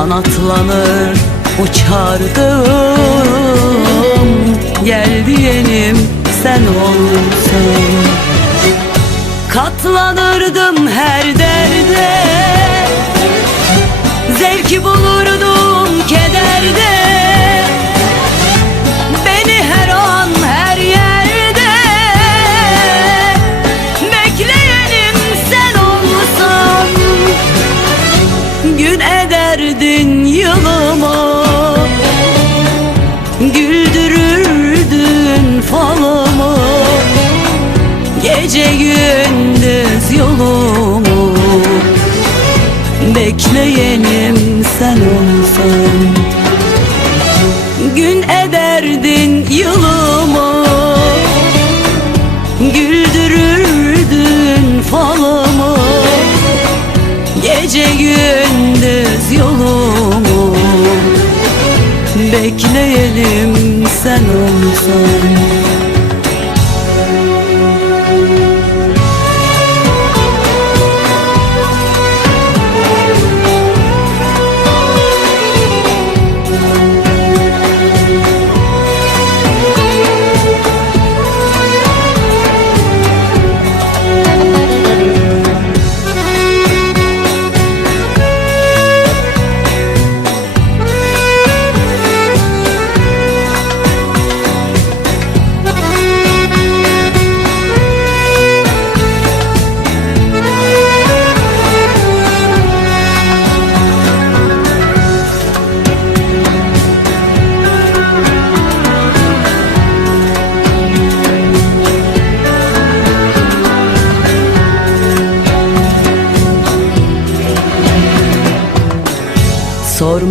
Kanatlanır uçardım Gel diyenim sen olsan Katlanırdım her derde. Zevki bulurdum sen olsan. Gün ederdin yılımı Güldürürdün falımı Gece gündüz yolumu Bekleyelim sen olsan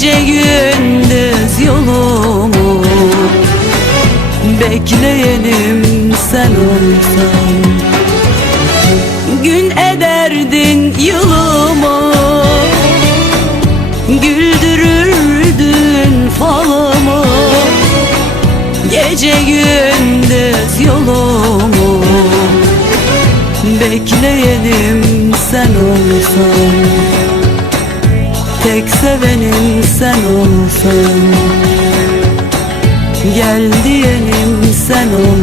Gece gündüz yolumu Bekleyenim sen olsan. Gün ederdin yılımı Güldürürdün falımı Gece gündüz yolumu Bekleyelim sevenim sen olsan. Gel diyelim sen olsan